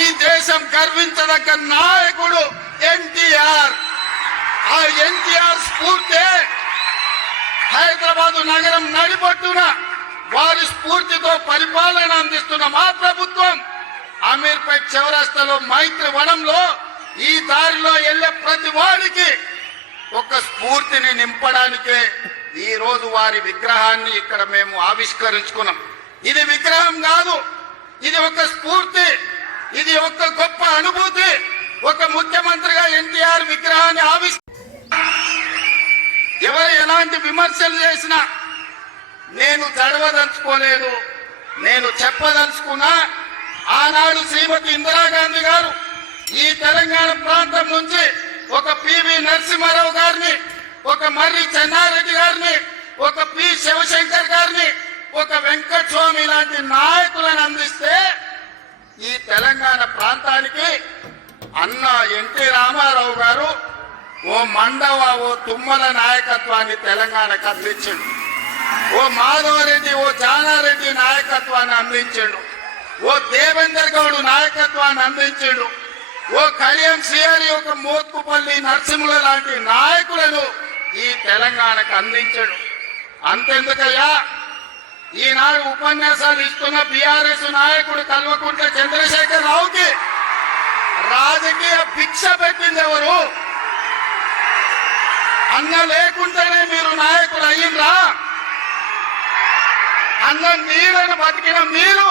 ఈ దేశం గర్వించదగ్గ నాయకుడు ఎన్టీఆర్. ఆ ఎన్టీఆర్ స్ఫూర్తి హైదరాబాద్ నగరం నడిబొట్టున వారి స్ఫూర్తితో పరిపాలన అందిస్తున్న మా ప్రభుత్వం అమీర్పేట్ చౌరస్తాలో మైత్రి వనంలో ఈ దారిలో వెళ్లే ప్రతి వాడికి ఒక స్ఫూర్తిని నింపడానికే ఈ రోజు వారి విగ్రహాన్ని ఇక్కడ మేము ఆవిష్కరించుకున్నాం. ఇది విగ్రహం కాదు, ఇది ఒక స్ఫూర్తి, ఇది ఒక గొప్ప అనుభూతి. ఒక ముఖ్యమంత్రిగా ఎన్టీఆర్ విగ్రహాన్ని ఎవరు ఎలాంటి విమర్శలు చేసినా నేను జడవదలుచుకోలేదు. నేను చెప్పదలుచుకున్నా, ఆనాడు శ్రీమతి ఇందిరాగాంధీ గారు ఈ తెలంగాణ ప్రాంతం నుంచి ఒక పివి నరసింహారావు గారిని, ఒక మర్రి చెన్నారెడ్డి గారిని, ఒక పి శివశంకర్ గారిని, ఒక వెంకటస్వామి లాంటి నాయకులను అందిస్తే ఈ తెలంగాణ ప్రాంతానికి అన్న ఎన్టీ రామారావు గారు ఓ మండవ, ఓ తుమ్మల నాయకత్వాన్ని తెలంగాణకు అందించాడు. ఓ మాధవరెడ్డి, ఓ జానారెడ్డి నాయకత్వాన్ని అందించాడు. ఓ దేవేందర్ గౌడ్ నాయకత్వాన్ని అందించాడు. ఓ కళ్యాణ్ శ్రీహరి, ఒక మోత్కుపల్లి నరసింహుల లాంటి నాయకులను ఈ తెలంగాణకు అందించాడు. అంతెందుకయ్యా, ఈనాడు ఉపన్యాసాలు ఇస్తున్న బీఆర్ఎస్ నాయకుడు కల్వకుంట్ల చంద్రశేఖర్ రావుకి రాజకీయ భిక్ష పెట్టింది ఎవరు? అన్న లేకుంటేనే మీరు నాయకుడు అయ్యిండ్రా? అన్న నీడను బతికిన మీరు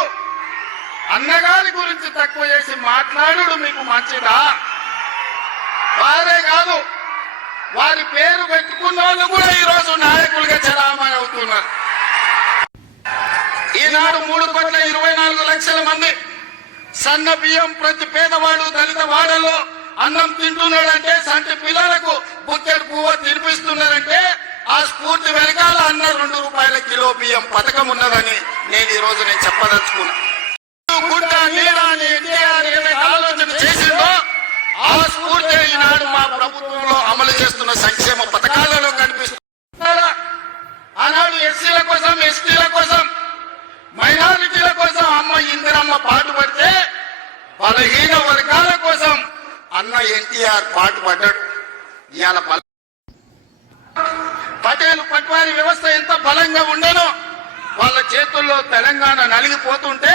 అన్నగారి గురించి తక్కువ చేసి మాట్లాడు మీకు మంచిదా? వారే కాదు, వారి పేరు పెట్టుకున్న వాళ్ళు కూడా ఈరోజు నాయకులుగా చలామణి అవుతున్నారు. ఈనాడు 3,24,00,000 మంది సన్న బియ్యం ప్రతి పేదవాడు దళిత వాడలో అన్నం తింటున్నాడంటే, సంటి పిల్లలకు బుక్కెడు పువ్వు తినిపిస్తున్నారంటే ఆ స్ఫూర్తి వెనకాల అన్న 2 రూపాయల కిలో బియ్యం పథకం ఉన్నదని నేను ఈ రోజు చెప్పదలుచుకున్నా. గుడ్డ నీడాన్ని ఆలోచన చేసిందో ఆ స్ఫూర్తి ఈనాడు మా ప్రభుత్వంలో అమలు చేస్తున్న సంక్షేమ పథకాలలో కనిపిస్తున్నా. ఆనాడు ఎస్సీల కోసం, ఎస్టీల కోసం, మైనారిటీల కోసం అమ్మ ఇందిరమ్మ పాటుపడితే బలహీన వర్గాల కోసం అన్న ఎన్టీఆర్ పాటుపడ్డాడు. ఇవాళ పటేల్ పట్వారీ వ్యవస్థ ఎంత బలంగా ఉండేనో వాళ్ళ చేతుల్లో తెలంగాణ నలిగిపోతుంటే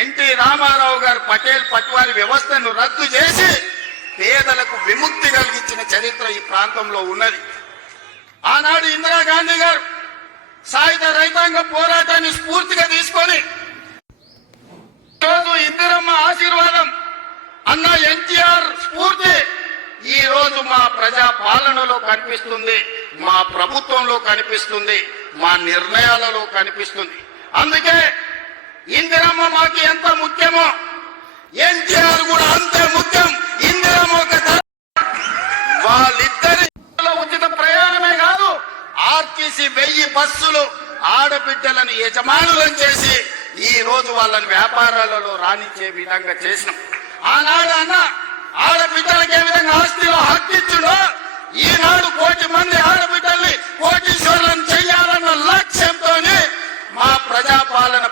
ఎన్టీ రామారావు గారు పటేల్ పట్వారీ వ్యవస్థను రద్దు చేసి పేదలకు విముక్తి కలిగించిన చరిత్ర ఈ ప్రాంతంలో ఉన్నది. ఆనాడు ఇందిరాగాంధీ గారు సాయుధ రైతాంగ పోరాటాన్ని స్ఫూర్తిగా తీసుకొని ఈరోజు ఇందిరమ్మ ఆశీర్వాదం, అన్న ఎన్టీఆర్ స్ఫూర్తి ఈ రోజు మా ప్రజా పాలనలో కనిపిస్తుంది, మా ప్రభుత్వంలో కనిపిస్తుంది, మా నిర్ణయాలలో కనిపిస్తుంది. అందుకే ఇందిరమ్మ మాకు ఎంత ముఖ్యమో ఎన్టీఆర్ కూడా అంతే ముఖ్యం. ఇందిరమ్మ వాళ్ళిద్దరి ఉచిత ప్రయాణమే కాదు, ఆర్టీసీ 1000 బస్సులు ఆడబిడ్డలను యజమానులను చేసి ఈ రోజు వాళ్ళని వ్యాపారాలలో రాణించే విధంగా చేసినాం. ఆనాడు అన్న ఆడబిడ్డలకు ఏ విధంగా ఆస్తిలో హక్కిచ్చుడో ఈనాడు 1,00,00,000 మంది ఆడబిడ్డల్ని కోటీశ్వరులను చెయ్యాలన్న లక్ష్యంతోనే మా ప్రజాపాలన